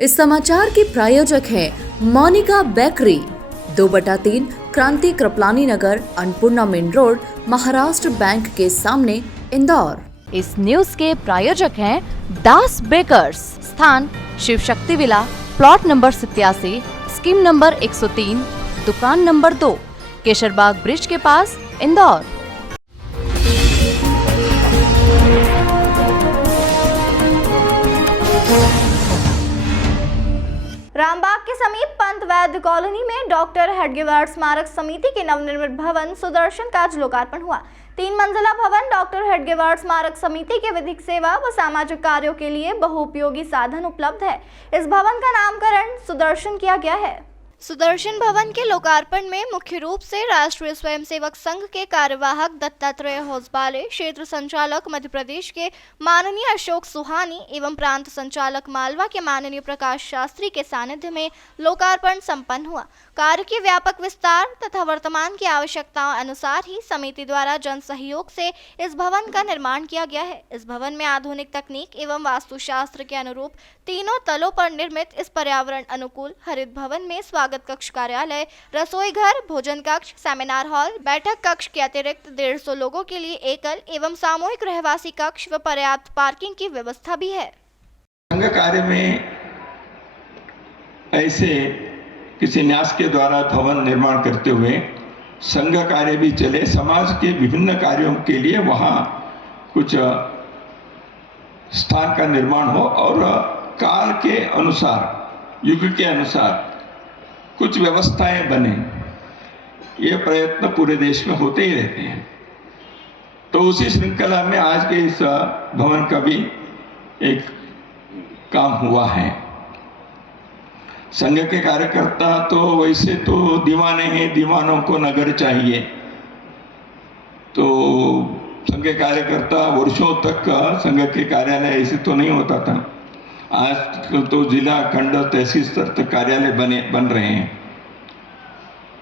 इस समाचार के प्रायोजक हैं Monika bakery, 2/3 Kranti Kripalani Nagar, Annapurna main road, Maharashtra bank के सामने, इंदौर। इस न्यूज के प्रायोजक हैं दास बेकर्स, स्थान Shiv Shakti villa, plot number 87, scheme number 103, दुकान नंबर 2, केशरबाग ब्रिज के पास, इंदौर। रामबाग के समीप पंत वैद्य कॉलोनी में डॉक्टर हेडगेवार स्मारक समिति के नवनिर्मित भवन सुदर्शन का आज लोकार्पण हुआ। 3 मंजिला भवन डॉक्टर हेडगेवार स्मारक समिति के विधिक सेवा व सामाजिक कार्यों के लिए बहुउपयोगी साधन उपलब्ध है। इस भवन का नामकरण सुदर्शन किया गया है। सुदर्शन भवन के लोकार्पण में मुख्य रूप से राष्ट्रीय स्वयंसेवक संघ के कार्यवाहक दत्तात्रेय होसबाले, क्षेत्र संचालक मध्य प्रदेश के माननीय अशोक सुहानी एवं प्रांत संचालक मालवा के माननीय प्रकाश शास्त्री के सानिध्य में लोकार्पण संपन्न हुआ। कार्य के व्यापक विस्तार तथा वर्तमान की आवश्यकताओं अनुसार ही समिति द्वारा जन सहयोग से इस भवन का निर्माण किया गया है। इस भवन में आधुनिक तकनीक एवं वास्तुशास्त्र के अनुरूप तीनों तलों पर निर्मित इस पर्यावरण अनुकूल हरित भवन में स्वागत कक्ष, कार्यालय, रसोई घर, भोजन कक्ष, सेमिनार हॉल, बैठक कक्ष के अतिरिक्त 150 लोगों के लिए एकल एवं सामूहिक रहवासी कक्ष व पर्याप्त पार्किंग की व्यवस्था भी है। संघ कार्य में ऐसे किसी न्यास के द्वारा भवन निर्माण करते हुए संघ कार्य भी चले, समाज के विभिन्न कार्यों के लिए वहाँ कुछ स्थान का निर्माण हो और काल के अनुसार, युग के अनुसार कुछ व्यवस्थाएं बने। ये प्रयत्न पूरे देश में होते ही रहते हैं। तो उसी श्रृंखला में आज के इस भवन का भी एक काम हुआ है। संघ के कार्यकर्ता तो वैसे तो दीवाने हैं, दीवानों को नगर चाहिए। तो संघ के कार्यकर्ता वर्षों तक संघ के कार्यालय ऐसे तो नहीं होता था। आज तो जिला, खंड, तहसील स्तर तक कार्यालय बन रहे हैं।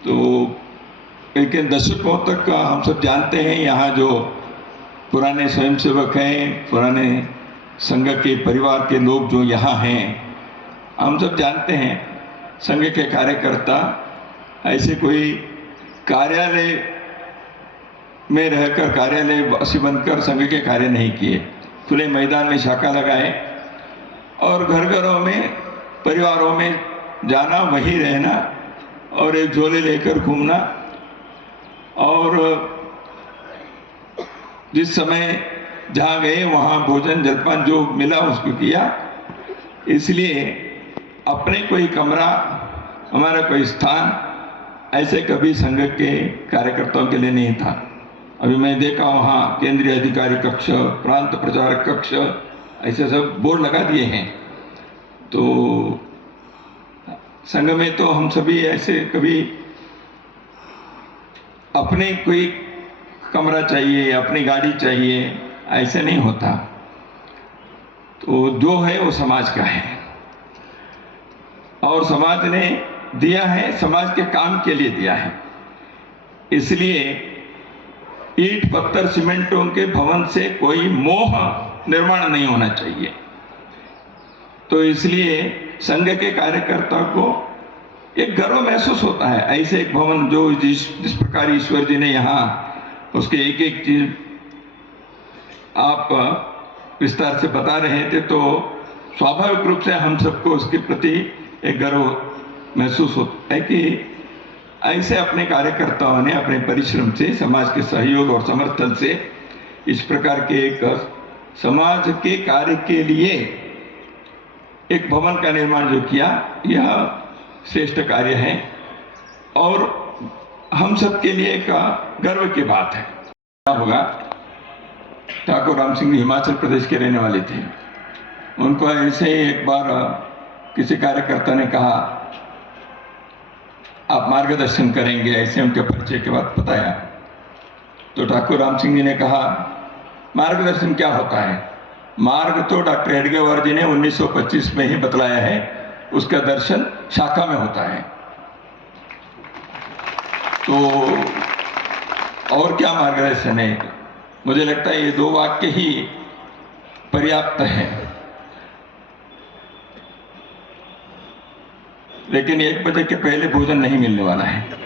तो लेकिन दशकों तक हम सब जानते हैं, यहाँ जो पुराने स्वयंसेवक हैं, पुराने संघ के परिवार के लोग जो यहाँ हैं, हम सब जानते हैं संघ के कार्यकर्ता ऐसे कोई कार्यालय में रहकर, कार्यालय वासी बनकर संघ के कार्य नहीं किए। खुले मैदान में शाखा लगाए और घर घरों में, परिवारों में जाना, वहीं रहना और एक झोले लेकर घूमना और जिस समय जहाँ गए वहाँ भोजन जलपान जो मिला उसको किया। इसलिए अपने कोई कमरा, हमारा कोई स्थान ऐसे कभी संघ के कार्यकर्ताओं के लिए नहीं था। अभी मैं देखा वहाँ केंद्रीय अधिकारी कक्ष, प्रांत प्रचारक कक्ष, ऐसे सब बोर्ड लगा दिए हैं। तो संघ में तो हम सभी ऐसे कभी अपने कोई कमरा चाहिए, अपनी गाड़ी चाहिए, ऐसे नहीं होता। तो जो है वो समाज का है और समाज ने दिया है, समाज के काम के लिए दिया है। इसलिए ईंट, पत्थर, सीमेंटों के भवन से कोई मोह निर्माण नहीं होना चाहिए। तो इसलिए संघ के कार्यकर्ता को एक गर्व महसूस होता है। ऐसे एक भवन जो जिस प्रकार ईश्वर जी ने यहाँ उसके एक एक चीज आप विस्तार से बता रहे थे, तो स्वाभाविक रूप से हम सबको उसके प्रति एक गर्व महसूस होता है कि ऐसे अपने कार्यकर्ताओं ने अपने परिश्रम से, समाज के सहयोग और समर्थन से इस प्रकार के एक समाज के कार्य के लिए एक भवन का निर्माण जो किया, यह श्रेष्ठ कार्य है और हम सब के लिए एक गर्व की बात है। क्या होगा, ठाकुर राम सिंह हिमाचल प्रदेश के रहने वाले थे। उनको ऐसे ही एक बार किसी कार्यकर्ता ने कहा आप मार्गदर्शन करेंगे, ऐसे उनके परिचय के बाद बताया। तो ठाकुर राम सिंह जी ने कहा मार्गदर्शन क्या होता है? मार्ग तो डॉक्टर हेडगेवार जी ने 1925 में ही बतलाया है, उसका दर्शन शाखा में होता है। तो और क्या मार्गदर्शन है? मुझे लगता है ये 2 वाक्य ही पर्याप्त है। लेकिन 1 बजे के पहले भोजन नहीं मिलने वाला है।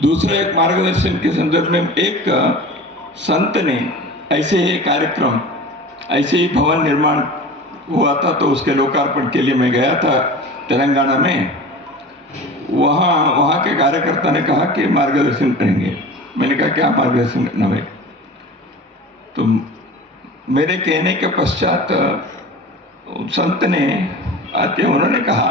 दूसरा एक मार्गदर्शन के संदर्भ में एक संत ने ऐसे ही कार्यक्रम, ऐसे ही भवन निर्माण हुआ था, तो उसके लोकार्पण के लिए मैं गया था तेलंगाना में। वहाँ के कार्यकर्ता ने कहा कि मार्गदर्शन करेंगे। मैंने कहा क्या मार्गदर्शन करना भाई? तो मेरे कहने के पश्चात संत ने आके उन्होंने कहा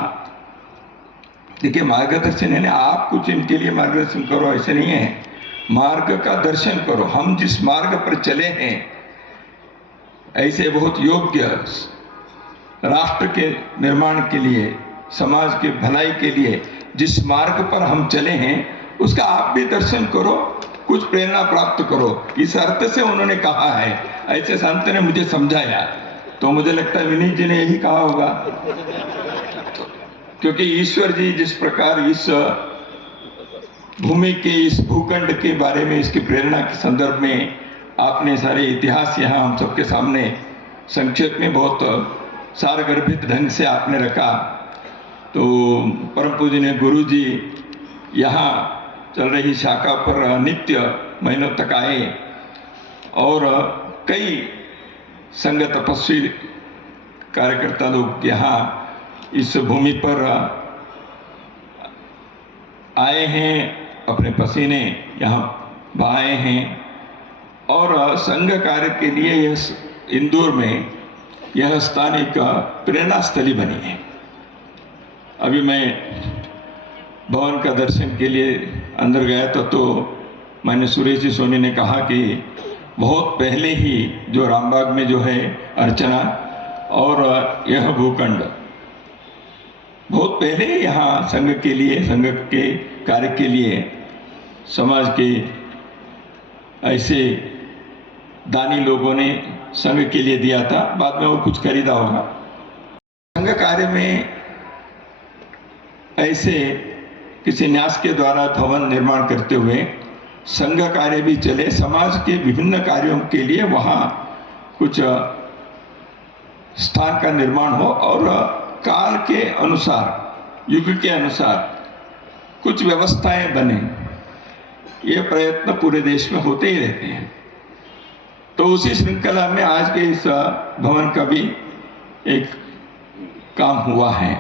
देखिए मार्गदर्शन है ना, आप कुछ इनके लिए मार्गदर्शन करो ऐसे नहीं है, मार्ग का दर्शन करो। हम जिस मार्ग पर चले हैं, ऐसे बहुत योग्य राष्ट्र के निर्माण के लिए, समाज की भलाई के लिए जिस मार्ग पर हम चले हैं, उसका आप भी दर्शन करो, कुछ प्रेरणा प्राप्त करो, इस अर्थ से उन्होंने कहा है। ऐसे संत ने मुझे समझाया, तो मुझे लगता है विनीत जी ने यही कहा होगा, क्योंकि ईश्वर जी जिस प्रकार इस भूमि के, इस भूखंड के बारे में, इसकी प्रेरणा के संदर्भ में आपने सारे इतिहास यहाँ हम सबके सामने संक्षेप में बहुत सारगर्भित ढंग से आपने रखा। तो परम पूजनीय गुरु जी यहाँ चल रही शाखा पर नित्य महीनों तक आए और कई संघ तपस्वी कार्यकर्ता लोग यहाँ इस भूमि पर आए हैं, अपने पसीने यहाँ बहाए हैं और संघ कार्य के लिए यह इंदौर में यह स्थान एक प्रेरणा स्थली बनी है। अभी मैं भवन का दर्शन के लिए अंदर गया था, तो मैंने सुरेश जी सोनी ने कहा कि बहुत पहले ही जो रामबाग में जो है अर्चना और यह भूखंड बहुत पहले यहाँ संघ के लिए, संघ के कार्य के लिए, समाज के ऐसे दानी लोगों ने संघ के लिए दिया था। बाद में वो कुछ खरीदा होगा। संघ कार्य में ऐसे किसी न्यास के द्वारा भवन निर्माण करते हुए संघ कार्य भी चले, समाज के विभिन्न कार्यों के लिए वहाँ कुछ स्थान का निर्माण हो और काल के अनुसार, युग के अनुसार कुछ व्यवस्थाएं बने। ये प्रयत्न पूरे देश में होते ही रहते हैं। तो उसी श्रृंखला में आज के इस भवन का भी एक काम हुआ है।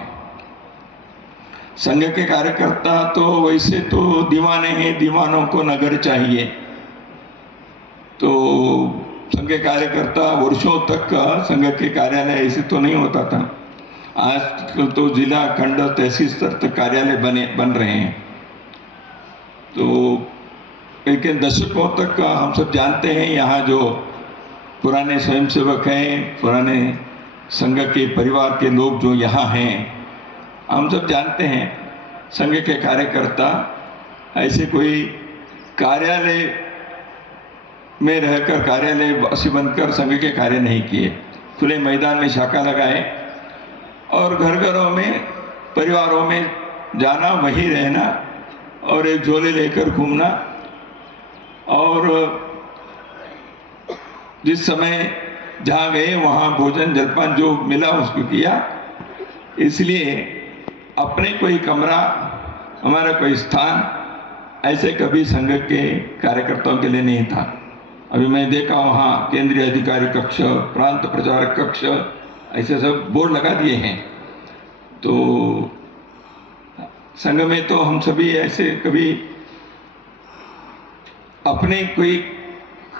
संघ के कार्यकर्ता तो वैसे तो दीवाने हैं, दीवानों को नगर चाहिए। तो संघ के कार्यकर्ता वर्षों तक संघ के कार्यालय ऐसे तो नहीं होता था। आज तो जिला, खंड, तहसील स्तर तक कार्यालय बन रहे हैं। तो लेकिन दशकों तक हम सब जानते हैं, यहाँ जो पुराने स्वयंसेवक हैं, पुराने संघ के परिवार के लोग जो यहाँ हैं, हम सब जानते हैं संघ के कार्यकर्ता ऐसे कोई कार्यालय में रहकर, कार्यालय वासी बनकर संघ के कार्य नहीं किए। खुले मैदान में शाखा लगाए और घर घरों में, परिवारों में जाना, वहीं रहना और एक झोले लेकर घूमना और जिस समय जहाँ गए वहाँ भोजन जलपान जो मिला उसको किया। इसलिए अपने कोई कमरा, हमारा कोई स्थान ऐसे कभी संघ के कार्यकर्ताओं के लिए नहीं था। अभी मैं देखा वहाँ केंद्रीय अधिकारी कक्ष, प्रांत प्रचारक कक्ष, ऐसे सब बोर्ड लगा दिए हैं। तो संघ में तो हम सभी ऐसे कभी अपने कोई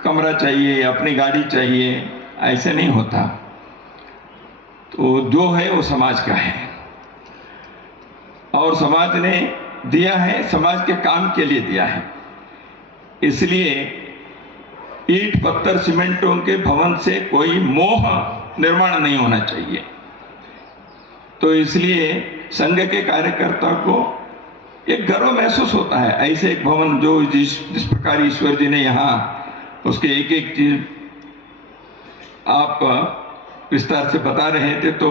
कमरा चाहिए, अपनी गाड़ी चाहिए, ऐसे नहीं होता। तो जो है वो समाज का है और समाज ने दिया है, समाज के काम के लिए दिया है। इसलिए ईंट पत्थर सीमेंटों के भवन से कोई मोह निर्माण नहीं होना चाहिए। तो इसलिए संघ के कार्यकर्ता को एक गर्व महसूस होता है। ऐसे एक भवन जो जिस प्रकार ईश्वर जी ने यहाँ उसके एक एक चीज आप विस्तार से बता रहे थे, तो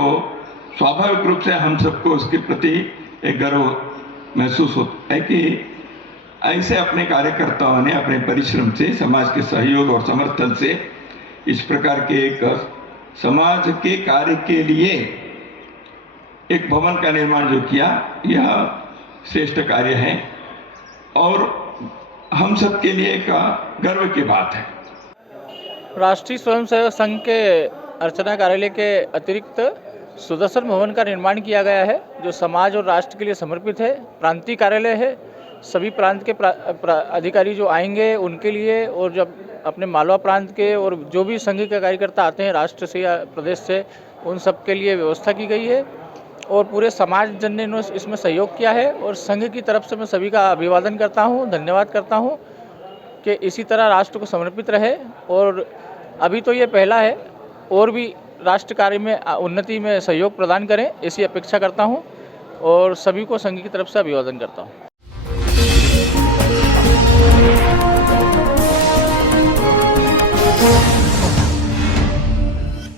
स्वाभाविक रूप से हम सबको उसके प्रति एक गर्व महसूस होता है कि ऐसे अपने कार्यकर्ताओं ने अपने परिश्रम से, समाज के सहयोग और समर्थन से इस प्रकार के एक समाज के कार्य के लिए एक भवन का निर्माण जो किया, यह श्रेष्ठ कार्य है और हम सब के लिए एक गर्व की बात है। राष्ट्रीय स्वयंसेवक संघ के अर्चना कार्यालय के अतिरिक्त सुदर्शन भवन का निर्माण किया गया है, जो समाज और राष्ट्र के लिए समर्पित है। प्रांतीय कार्यालय है, सभी प्रांत के अधिकारी जो आएंगे उनके लिए, और जब अपने मालवा प्रांत के और जो भी संघ के कार्यकर्ता आते हैं राष्ट्र से या प्रदेश से, उन सब के लिए व्यवस्था की गई है और पूरे समाज जन ने इसमें सहयोग किया है। और संघ की तरफ से मैं सभी का अभिवादन करता हूँ, धन्यवाद करता हूँ कि इसी तरह राष्ट्र को समर्पित रहे। और अभी तो ये पहला है, और भी राष्ट्र कार्य में उन्नति में सहयोग प्रदान करें, ऐसी अपेक्षा करता हूँ और सभी को संघ की तरफ से अभिवादन करता हूँ।